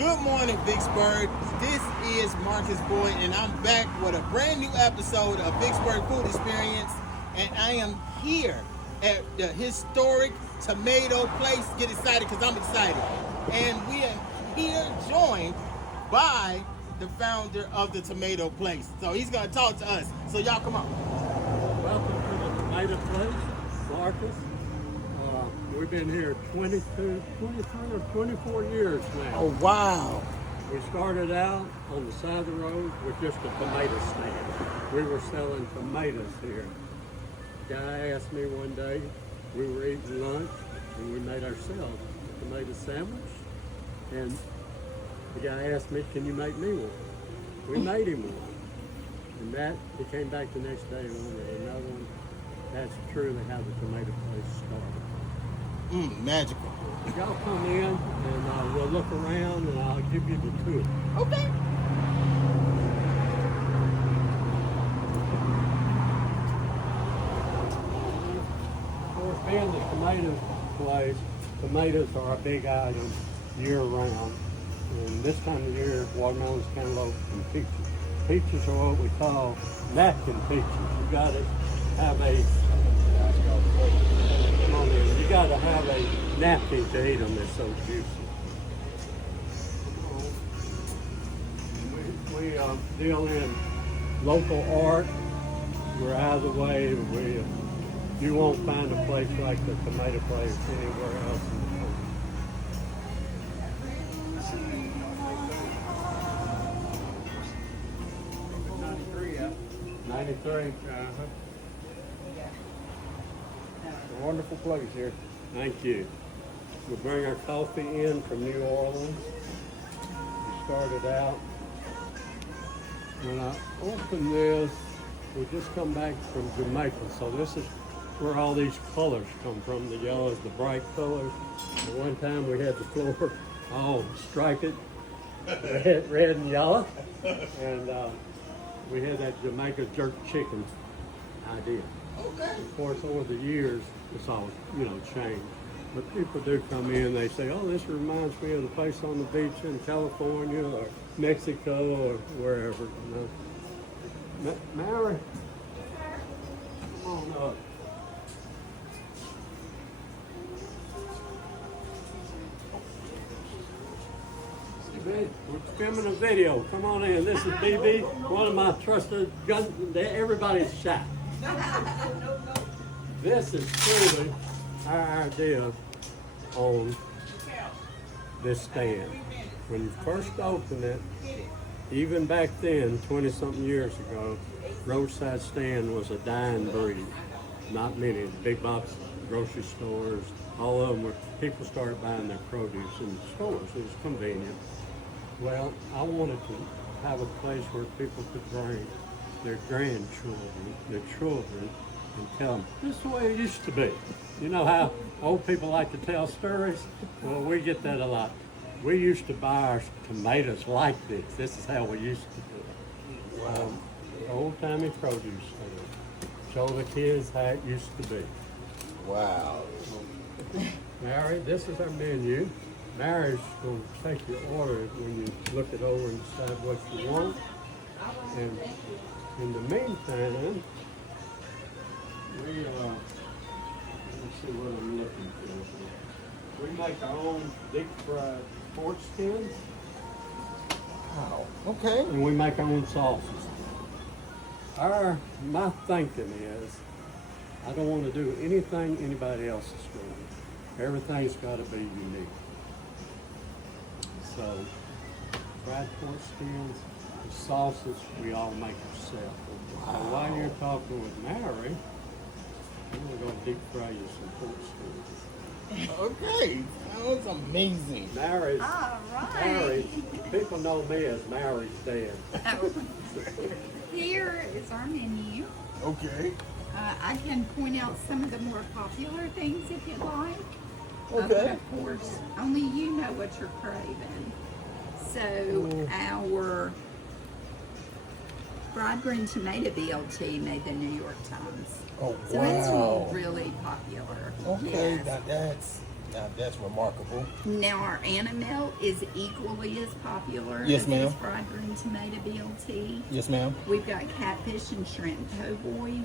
Good morning, Vicksburg. This is Marcus Boyd, and I'm back with a brand new episode of Vicksburg Food Experience. And I am here at the historic tomato place. Get excited because I'm excited. And we are here joined by the founder of the tomato place. So he's going to talk to us. So y'all come on. Welcome to the tomato place, Marcus. We've been here 23 or 24 years now. Oh, wow. We started out on the side of the road with just a tomato stand. We were selling tomatoes here. A guy asked me one day, we were eating lunch, and we made ourselves a tomato sandwich. And the guy asked me, can you make me one? We made him one. And that, he came back the next day and wanted another one. That's truly how the tomato place started. Magical. Y'all come in and we'll look around and I'll give you the tour. Okay. Of course, being the tomato place, tomatoes are a big item year round. And this time of year, watermelons, cantaloupe, and peaches. Peaches are what we call napkin peaches. You gotta have a you gotta have a napkin to eat them, they're so juicy. We deal in local art. We're out of the way. You won't find a place like the tomato place anywhere else in the country. 93. Wonderful place here. Thank you. We bring our coffee in from New Orleans. We started out, when I opened this, we just come back from Jamaica. So this is where all these colors come from, the yellows, the bright colors. At one time we had the floor all striped, red and yellow. And we had that Jamaica jerk chicken idea. Okay. Of course, over the years, it's all, changed. But people do come in, they say, oh, this reminds me of the place on the beach in California or Mexico or wherever, Mary, come on up. We're filming a video. Come on in. This is BB, one of my trusted guns. Everybody's shy. This is truly our idea on this stand. When you first opened it, even back then, 20-something years ago, roadside stand was a dying breed. Not many. Big box grocery stores, all of them were, people started buying their produce in the stores. It was convenient. Well, I wanted to have a place where people could bring their grandchildren, their children, and tell them, this is the way it used to be. You know how old people like to tell stories? Well, we get that a lot. We used to buy our tomatoes like this. This is how we used to do it. Old-timey produce stand. Show the kids how it used to be. Wow. Mary, this is our menu. Mary's going to take your order when you look it over and decide what you want. And in the meantime, let's see what I'm looking for. We make our own deep fried pork skins. Wow. Okay. And we make our own sauces. My thinking is, I don't want to do anything anybody else is doing. Everything's got to be unique. So, fried pork skins, the sauces, we all make ourselves. Wow. So while you're talking with Mary, I'm going to go deep fry you some pork skins. Okay. That was amazing. Mary's, All right. Mary, people know me as Mary's dad. Here is our menu. Okay. I can point out some of the more popular things if you'd like. Okay. But of course, only you know what you're craving. So our fried green tomato BLT made the New York Times. Oh, So wow. it's really popular. Okay, Yes. that's Now that's remarkable. Now our Annamel is equally as popular Yes, as ma'am. this fried green tomato BLT. Yes, ma'am. We've got catfish and shrimp po' boys.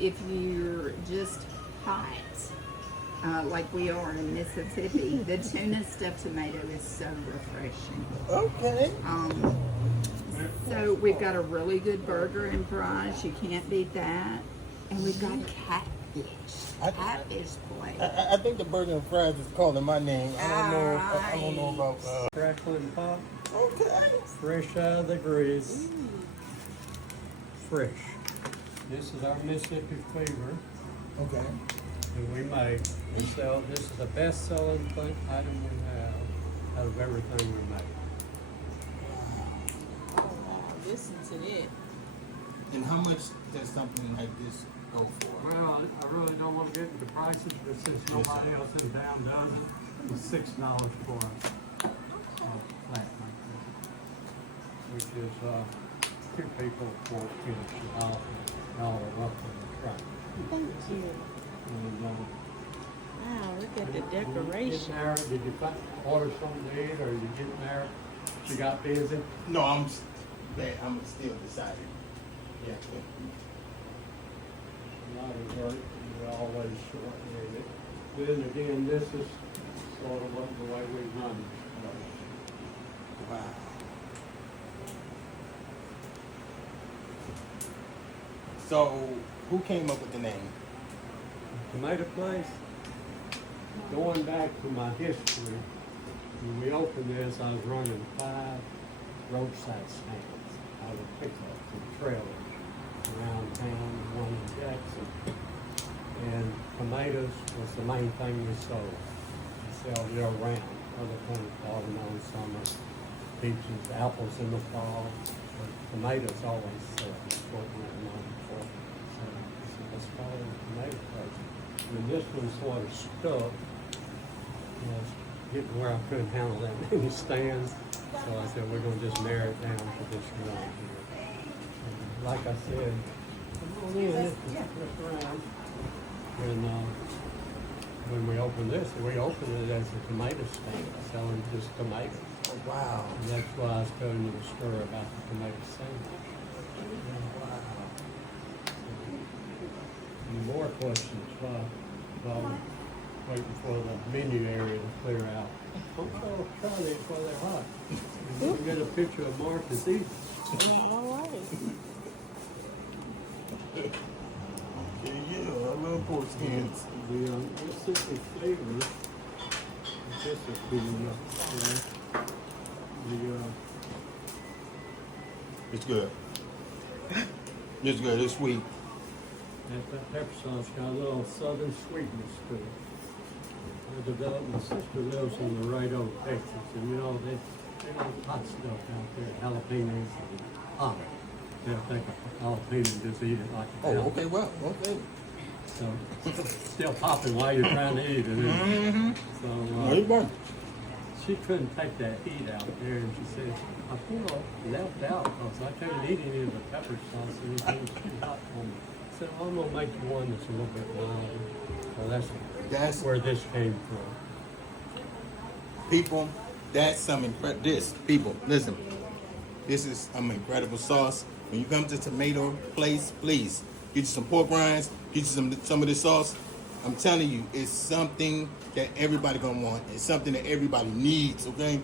If you're just hot, like we are in Mississippi, the tuna stuffed tomato is so refreshing. Okay. So we've got a really good burger and fries. You can't beat that. And we've got catfish. Catfish plate. I think the burger and fries is calling my name. I don't know about. Crackling pop, Okay. fresh out of the grease. Fresh. This is our Mississippi flavor Okay. that we make. We sell. This is the best selling item we have out of everything we make. Oh wow, listen to it. And how much does something like this go for? Well, I really don't want to get into prices, but since nobody else in town does it, it's $6 for a flat like this, which is 2 people for $10 up on the track. Thank you. And, Wow, look at the you get decoration. married, did you order something to eat, or you get married? You got busy? No, I'm still deciding. Yeah. Not dessert, we always shorten it. Then again, this is sort of what the way we run it. Wow. So, who came up with the name? Tomato place, going back to my history, when we opened this, I was running 5 roadside stands. I would pick up some trailers around town, one in Jackson. And tomatoes was the main thing we sold. We sell year round, other things watermelon summer, peaches, apples in the fall. But tomatoes always sell. That's what we're known for. So let's call it a tomato place. And this one sort of stuck. I was getting where I couldn't handle that many stands. So I said, we're gonna just narrow it down to this one here. And like I said, come on in, look around. And when we opened this, we opened it as a tomato stand, selling just tomatoes. Oh, wow. And that's why I was telling you the story about the tomato sandwich. Any more questions while we're waiting for the menu area to clear out? Don't try these while they're hot. You can get a picture of Martha's eating. All right. Yeah, I love pork skins. The Mississippi flavor, this is It's good. It's good. It's sweet. that pepper sauce got a little southern sweetness to it. I developed, my sister lives in Laredo, Texas, and you know, they don't hot stuff out there, jalapenos and hot. They'll take a jalapeno and just eat it like a Oh, okay, well, okay. So, still popping while you're trying to eat it. Mm-hmm. So, Right, right. she couldn't take that heat out there, and she said, I feel left out because I couldn't eat any of the pepper sauce, and it was too hot for me. I said, well, I'm going to make you one that's a little bit milder. So that's where this came from. People, that's some people, listen. This is some incredible sauce. When you come to tomato place, please get you some pork rinds, get you some of this sauce. I'm telling you, it's something that everybody gonna want. It's something that everybody needs, okay?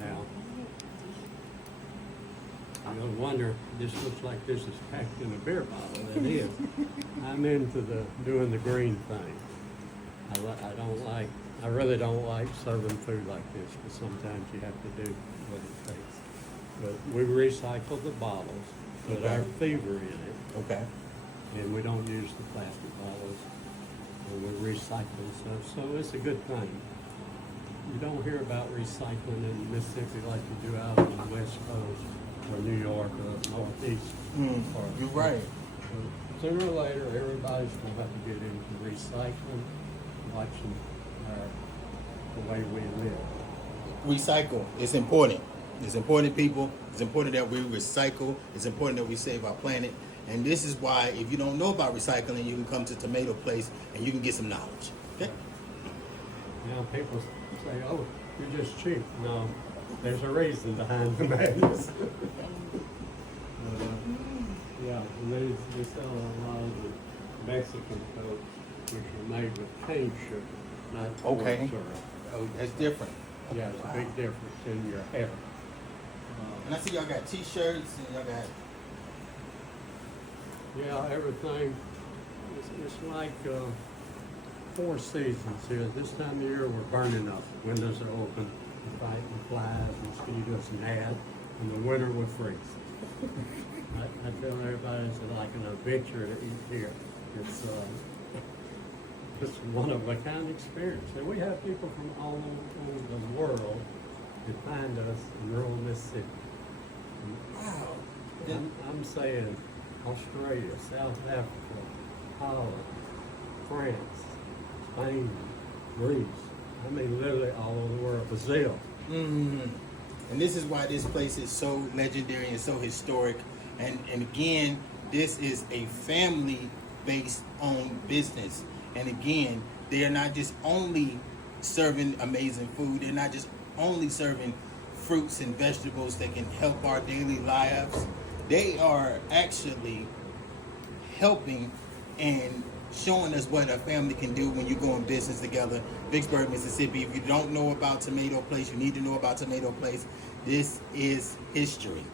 Now, you'll wonder, this looks like this is packed in a beer bottle. It is. I'm into doing the green thing. I really don't like serving food like this, but sometimes you have to do what it takes. But we recycle the bottles, put our fever in it, Okay. and we don't use the plastic bottles. And we recycle stuff, so it's a good thing. You don't hear about recycling in Mississippi like you do out on the West Coast or New York or Northeast. You're right. So sooner or later, everybody's gonna have to get into recycling, watching the way we live. Recycle. It's important. It's important, people. It's important that we recycle. It's important that we save our planet. And this is why, if you don't know about recycling, you can come to Tomato Place and you can get some knowledge. Okay? Now people say, oh, you're just cheap. No, there's a reason behind the madness. Yeah, and they sell a lot of the Mexican Cokes, which are made with cane sugar, not corn Okay. syrup. Oh, that's different. Yeah, it's a big difference in your hair. And I see y'all got T-shirts and y'all got. Yeah, everything. It's like 4 seasons here. This time of year we're burning up. Windows are open, we're fighting flies, mosquitoes, and gnats. In the winter we freeze. I tell everybody it's like an adventure to eat here. It's one of a kind experience. And we have people from all over the world that find us in rural Mississippi. Wow. I'm saying Australia, South Africa, Holland, France, Spain, Greece. I mean, literally all over the world. Brazil. And this is why this place is so legendary and so historic. And again, this is a family-based owned business. And again, they are not just only serving amazing food. They're not just only serving fruits and vegetables that can help our daily lives. They are actually helping and showing us what a family can do when you go in business together. Vicksburg, Mississippi. If you don't know about Tomato Place, you need to know about Tomato Place. This is history.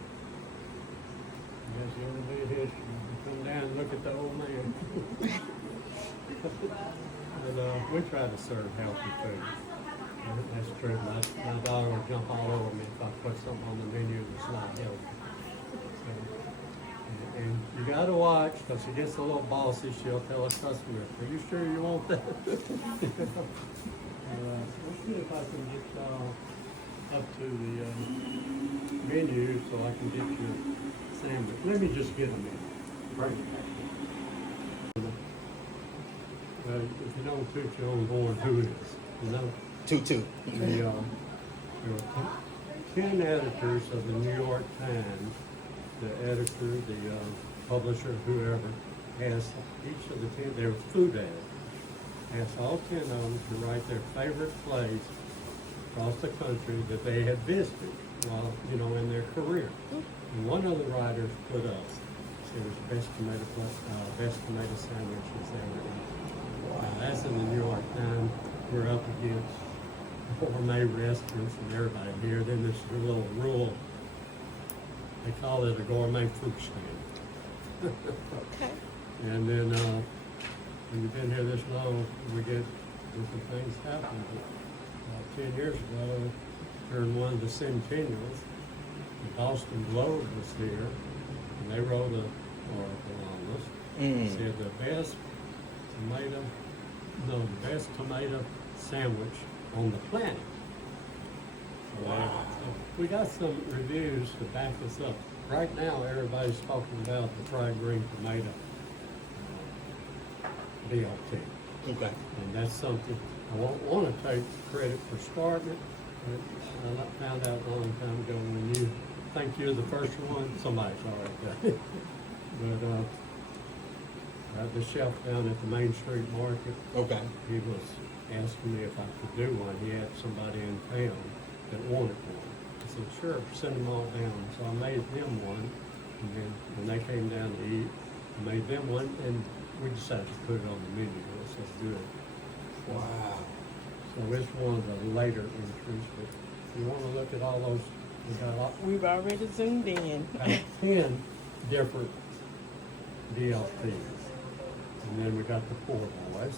Yes, it'll be history. Come down and look at the old man. And we try to serve healthy food. That's true. My daughter will jump all over me if I put something on the menu that's not healthy. So, and you got to watch, because she gets a little bossy. She'll tell a customer, "Are you sure you want that?" Let's see if I can get up to the menu so I can get you a sandwich. Let me just get a minute. Right. If you don't toot your own horn, who is? You know? Tutu. There were 10 editors of the New York Times. The editor, the publisher, whoever, asked each of the 10, they were food editors, asked all 10 of them to write their favorite place across the country that they had visited while, in their career. And one of the writers put us. It was best tomato sandwiches ever. That's in the New York Times. We're up against gourmet restaurants and everybody here. Then this is a little rural, they call it a gourmet fruit stand. Okay. And then when you've been here this long, we get different things happen. But, 10 years ago, during one of the centennials, the Boston Globe was here, and they wrote an article on us. Said the best tomato sandwich on the planet. So we got some reviews to back us up. Right now, everybody's talking about the fried green tomato BLT. Okay. And that's something, I won't want to take credit for starting it. But I found out a long time ago, when you think you're the first one, somebody's already done it. But the chef down at the Main Street Market, Okay. he was asking me if I could do one. He had somebody in town that wanted one. I said, sure, send them all down. So I made them one, and then when they came down to eat, I made them one, and we decided to put it on the menu. It was so good. Wow. So it's one of the later entries, but if you want to look at all those, we got We've already zoomed in. 10 different DLPs. And then we got the poor boys.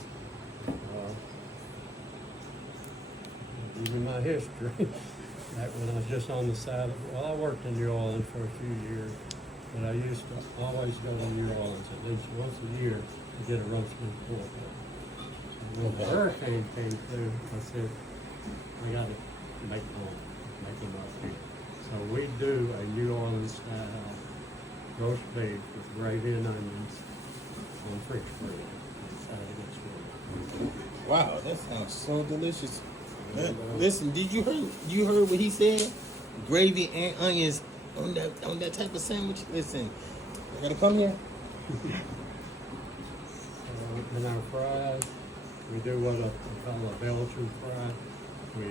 Give you my history. Back when I was just on the side of, I worked in New Orleans for a few years, but I used to always go to New Orleans at least once a year to get a roast beef pork roll. So when the hurricane came through, I said, we got to make them up here. So we do a New Orleans style roast beef with gravy and onions on French bread. Wow, that sounds so delicious. Listen, you heard what he said? Gravy and onions on that type of sandwich. Listen, I gotta come here. In our fries, we do what we call a Belgian fry. We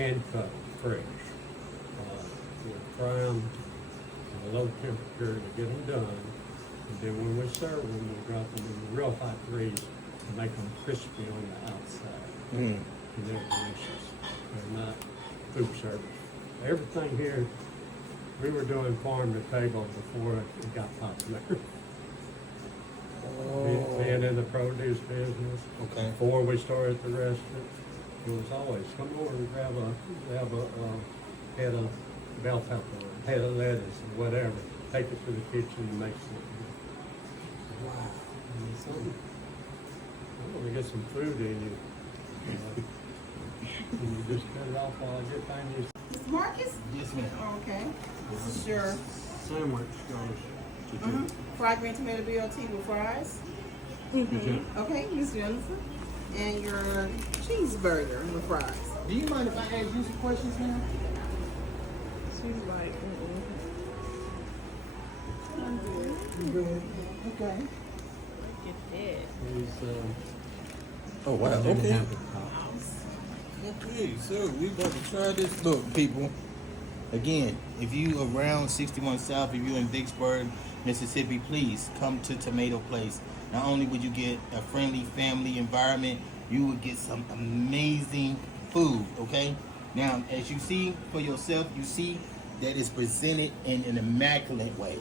hand cut fresh. We fry them at a low temperature to get them done. And then when we serve them, we drop them in real hot grease to make them crispy on the outside. And they're delicious. They're not food service. Everything here, we were doing farm to table before it got popular. Being in the produce business. Okay. Before we started the restaurant, it was always come over and grab a head of bell pepper, or head of lettuce, or whatever. Take it to the kitchen and make something. Wow. Something. I want to get some food in you. And you just cut it off while I get things. Mr. Marcus? Yes, ma'am. Okay. This is your Sandwich goes to do. fried green tomato BLT with fries. Okay, Miss Jennifer. And your cheeseburger with fries. Do you mind if I ask you some questions now? She's like, I'm good. Okay. look at that. He's, Oh, wow. didn't Okay. have the top. Okay, so we about to try this. Look, people. Again, if you around 61 South, if you in Vicksburg, Mississippi, please come to Tomato Place. Not only would you get a friendly family environment, you would get some amazing food, okay? Now, as you see for yourself, you see that it's presented in an immaculate way,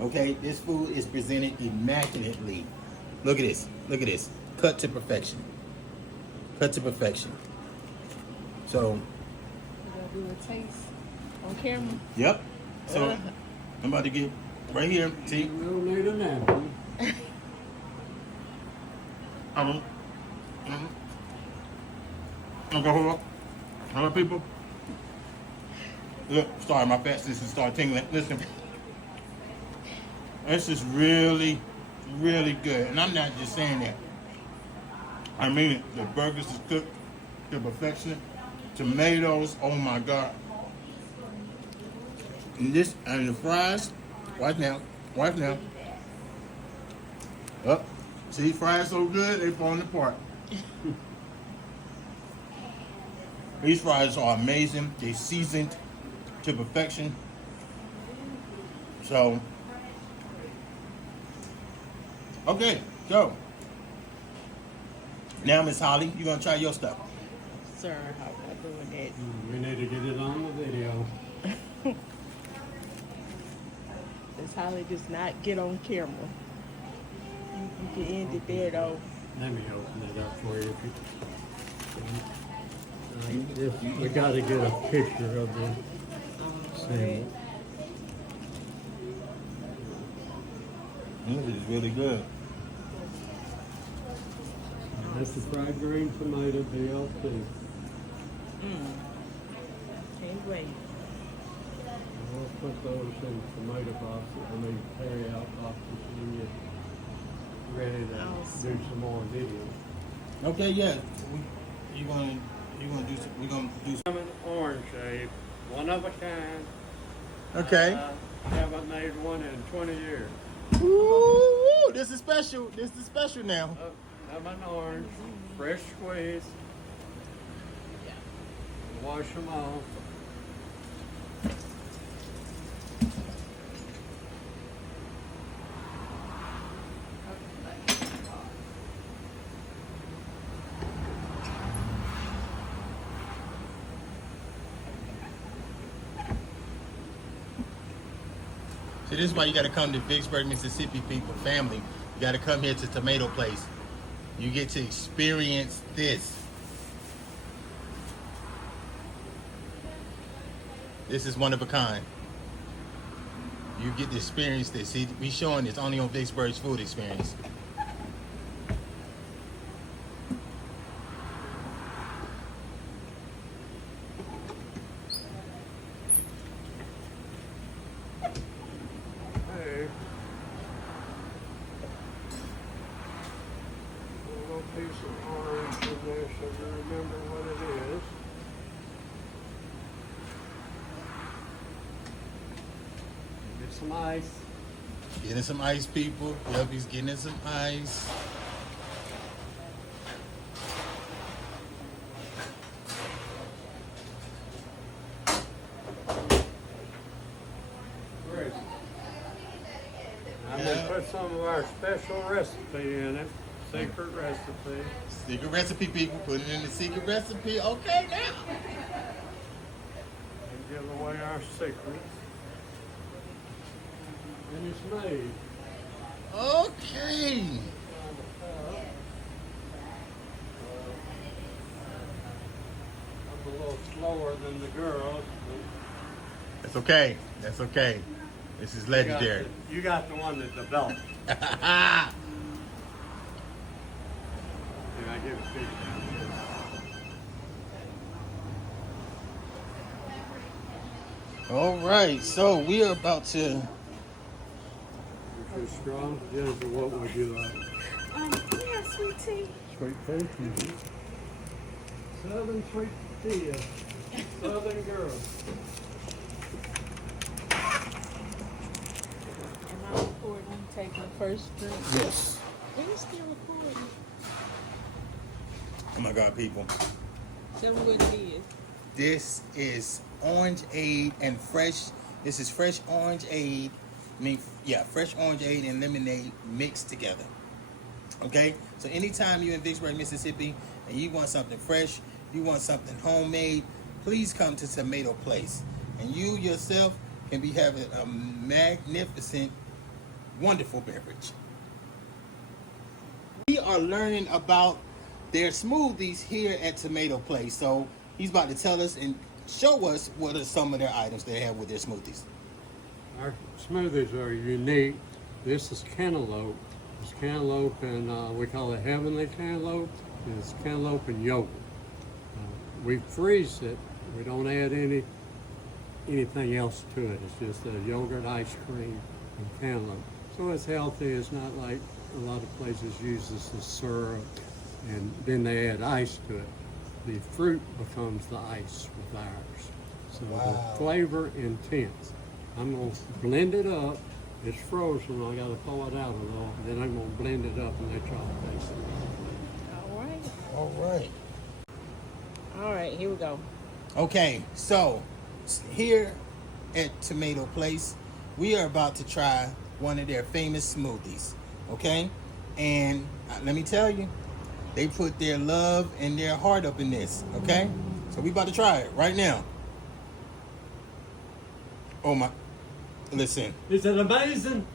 okay? This food is presented immaculately. Look at this. Look at this. Cut to perfection. Cut to perfection. So, We're gonna do a taste on camera. yep. So, I'm about to get right here. See? We don't need a napkin. Okay, hold on. Hello, people. Look, sorry, my fat system started tingling. Listen, this is really, really good, and I'm not just saying that. I mean it. The burgers is cooked to perfection. Tomatoes, oh my God. And this and the fries. Watch now. Watch now. Up. See, fries so good they falling apart. These fries are amazing. They seasoned to perfection. So, okay, so now Miss Holly, you're gonna try your stuff. Sir, how am I doing that? We need to get it on the video. This Holly does not get on camera. You can end it there though. Let me open it up for you. We got to get a picture of the sandwich. This is really good. That's the fried green tomato BLT. Can't wait. We'll put those in tomato boxes. I mean, carry out boxes when you're ready to Awesome. do some more videos. Okay, yeah. We're gonna do some. Lemon orangeade, one of a kind. Okay. Haven't made one in 20 years. Ooh, this is special. This is special now. Lemon orange, fresh squeeze. Wash them off. See, this is why you got to come to Vicksburg, Mississippi, people, family. You got to come here to Tomato Place. You get to experience this. This is one of a kind. You get to experience this. See, we showing this only on Vicksburg's Food Experience. Hey. A little piece of orange in there so you remember what it is. Get some ice. Getting some ice, people. Yep, he's getting some ice. I'm gonna put some of our special recipe in it. Secret recipe. Secret recipe, people. Put it in the secret recipe. Okay, now. And give away our secrets. And it's made. Okay. I'm a little slower than the girls. That's okay. That's okay. This is legendary. You got the one that developed. Here, I give it to you. All right, so we are about to. You're too strong. Jennifer, what would you like? Yeah, sweet tea. Sweet tea. Southern sweet tea. Southern girl. Am I recording? Take my first drink. Yes. We're still recording. Oh my God, people. Tell me what it is. This is orangeade and fresh. This is fresh orangeade. Fresh orangeade and lemonade mixed together. Okay, so anytime you're in Vicksburg, Mississippi, and you want something fresh, you want something homemade, please come to Tomato Place, and you yourself can be having a magnificent, wonderful beverage. We are learning about their smoothies here at Tomato Place, so he's about to tell us and show us what are some of their items they have with their smoothies. Our smoothies are unique. This is cantaloupe. It's cantaloupe and we call it heavenly cantaloupe. And it's cantaloupe and yogurt. We freeze it. We don't add anything else to it. It's just a yogurt, ice cream, and cantaloupe. So it's healthy. It's not like a lot of places use this as syrup and then they add ice to it. The fruit becomes the ice with ours. So the flavor intense. I'm going to blend it up. It's frozen. I got to thaw it out a little. Then I'm going to blend it up and let y'all taste it. All right. All right. All right, here we go. Okay, so here at Tomato Place, we are about to try one of their famous smoothies. Okay, and let me tell you, they put their love and their heart up in this. Okay, so we about to try it right now. Oh my! Listen. Is it amazing?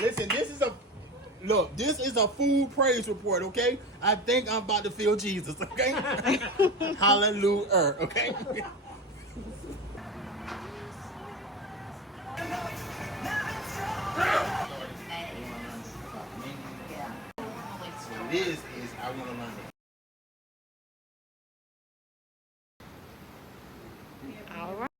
Listen, this is a food praise report, okay? I think I'm about to feel Jesus, okay? Hallelujah, okay? So this is I want to learn. All right.